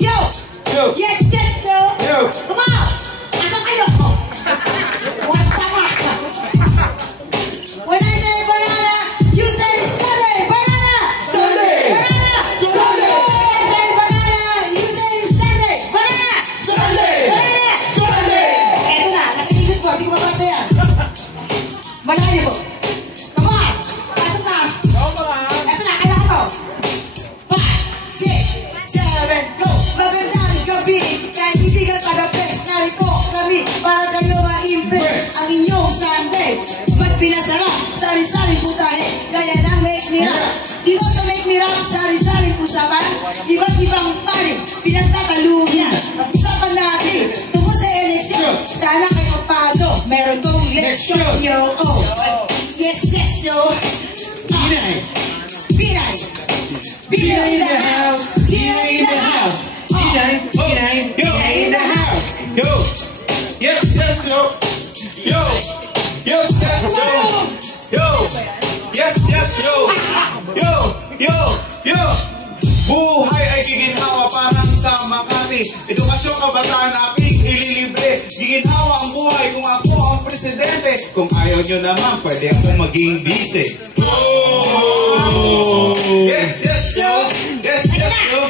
Yo! Yo! Yes, yes, yo! Yo! Come on! Asan kayo? What the fuck? When I say banana, you say Sunday! Banana! Sunday! Banana! Sunday! When I say banana, you say Sunday! Banana! Sunday! Banana! Sunday! Eto na, nakikinig ko, di ko mabasa yan. Malayo. Come on! Pasok na! Eto na, kaya ko to. 5, 6, 7, go! Magandang gabi, kahit hindi ka taga-press, narito kami para kayo ma-impress. Ang inyong Sunday, mas pinasarap, sari-saring putahe, gaya ng Make Me Rap. Dito sa Make Me Rap, sari-saring usapan, iba't ibang panig, pinagtatalunan. Pag-usapan natin, tungkol sa eleksyon, sana kayo palo, meron tong leksyon, yo, oh. Yes, yes, yo. Pinay! Pinay! Pinay in the house! Pinay in the house! Pinay! Pinay! Pinay in the house! Yo! Yes, yes, yo! Yo! Yes, yes, yo! Yo! Yes, yes, yo! Yo! Yo! Yo! Buhay ay giginhawa parang sa Makati. Edukasyon kabataan aking ililibre. Giginhawa ang buhay kung ako ang presidente. Kung ayaw nyo naman, pwede akong maging vice. Oh! Yes, yes, yo! Yes, yes, yo!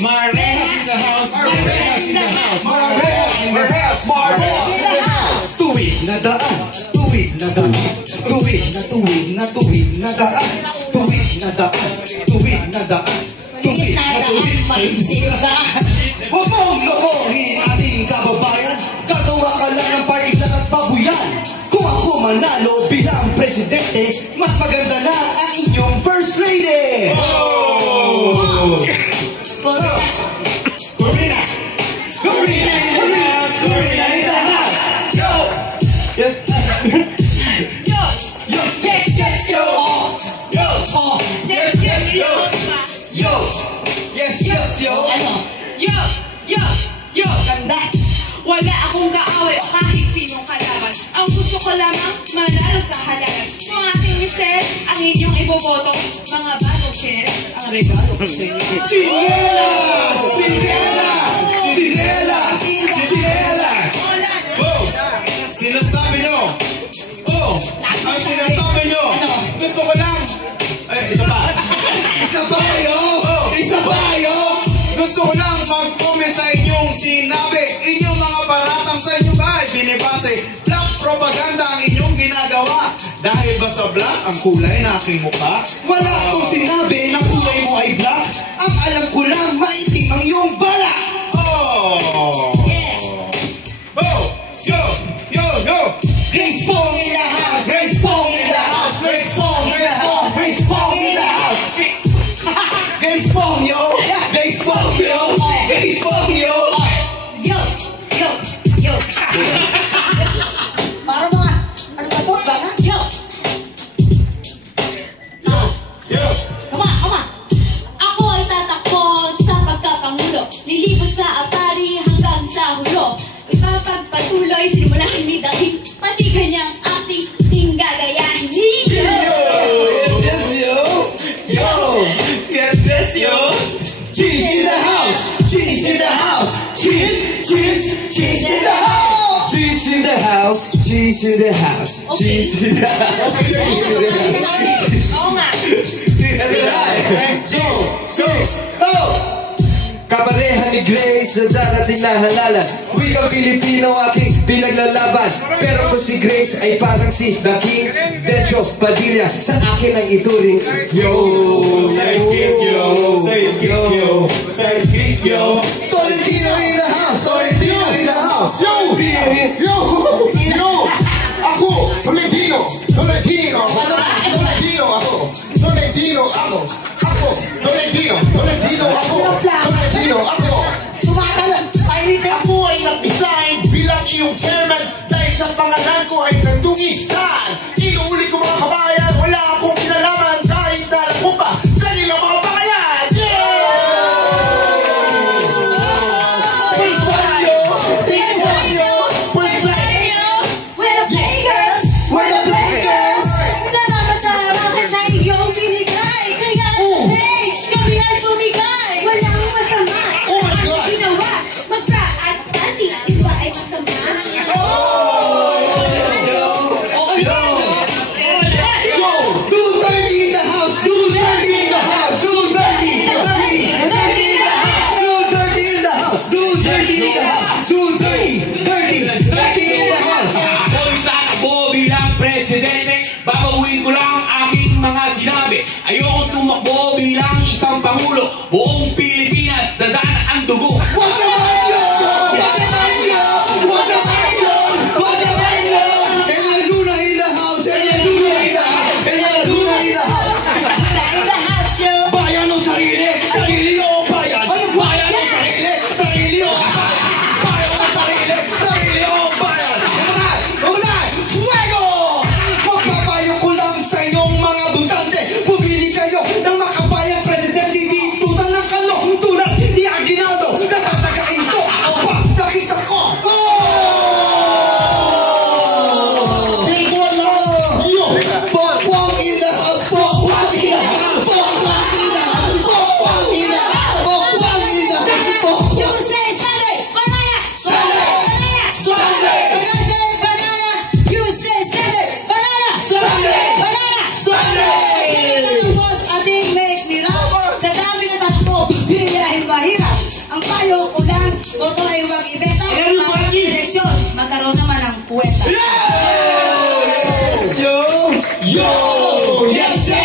Marrehas in the house! Marrehas in the house! Marrehas in the house! Marrehas in the house! Tuwid na daan! Tuwid na daan! Tuwid na tuwid na tuwid na daan! Tuwid na daan! Tuwid na daan! Tuwid na tuwid na daan! Huwag mong lokohin ating kababayan. Gagawa ka lang ng party lang at babuyan. Kung ako manalo bilang presidente, mas maganda na ang inyong first lady! Oh! Corina! Corina in the house! Corina in the house! Yo! Yo! Yo! Yes, yes, yo! Yo! Yes, yes, yo! Yo! Yes, yes, yo! Ano? Yo! Yo! Yo! Ganda! Wala akong kaaway o kahit sinong kalaban. Ang gusto ko lamang manalo sa halalan. Kung aking mister, ang inyong iboboto, mga bagong chinelas ang regalo ko sa inyo. Chinelas! Chinelas! Chinelas! Chinelas! Oh! Sinasabi nyo! Oh! Ang sinasabi nyo! Gusto ko lang! Isa pa! Isa pa yo! Isa pa yo! Gusto ko lang mag-comment sa inyong sinabi. Inyong mga paratang sa inyong bahay binibase. Black propaganda ang inyong ginagawa. Dahil ba sa black ang kulay na aking mukha? Wala akong sinabi na kulay mo ay black. Ang alam ko lang maitim ang iyong bala. Oh! Yeah! Oh! Yo! Yo! Yo! Grace Pong in the house! Grace Pong in the house! Grace Pong in the house! Grace Pong in the house! Grace Pong yo! Grace Pong yo! Grace Pong yo! Yo! Yo! Yo! Para mga, ano ba to? Baka? Yo! Yo! Come on, come on! Ako ay tatakbo sa pagkapangulo. Lilibot sa apari hanggang sa hulo. Ipapagpatuloy, sinimulahin ni David. Pati ganyang ating tinggagayahin. Yo! Yes, yes, yo! Yo! Yes, yes, yo! Cheese in the house! Cheese in the house! Cheese! Cheese! Cheese in the house! Cheese in the house! Cheese in the house! Cheese in the house! Oo nga. Cheese in the house! Cheese! Oh! Kapareha ni Grace sa darating na halalan. Wikang Pilipino aking pinaglalaban. Pero kung si Grace ay parang si The King Decho Padilla, sa akin ang ituring. Yo! Sidekick yo! Sidekick yo! Sidekick yo! Solentino in the house! Solentino in the house! Yo! Yo! Yo! Ako! Solentino! Solentino! Solentino ako! Solentino ako! Ako! Solentino! Solentino ako! Solentino ako! Tumatalon! Painit Ako ay nag-design bilang iyong chairman dahil sa pangalan ko ay nagtungisan. Inuulit ko mga kabayan, wala akong kinalaman kahit alam ko pa kanilang mga pangalan. Yeah! tumakbo bilang isang pangulo. Buong Pilipinas dadaan ang dugo. Wag naman yun! Wag naman yun! Wag naman yun! Wag naman yun! Enya Luna in the house! Enya Luna in the house! Enya Luna in the house! Bayan o sarili! Sarili o bayan! Bayan o sarili! Sarili o bayan! Bayan o sarili! Sarili o bayan! Umunay! Fuego! Magpapayo ko lang sa inyong mga butante. Pumili kayo ng makabayang presidente. Di tulad ng kalong tulad ni Aguinaldo. Natatagain ko! Nakita ko! Pokpok in the house! Pokpok in the house! Pokpok in the house! Pokpok in the house! Pokpok in the house! You say Sunday, banana. Sunday! Sunday! When I say banana, you say Sunday, banana. Sunday! Banana. Sunday! Ang boss, ating make me rap. Sa dami na takbo, bibirahin mahirap. Ang payo ko lang, boto ay huwag ibeta. Pag eleksyon, magkaroon naman ng kuweta. Yo! Yes, yo! Yo! Yes, yes!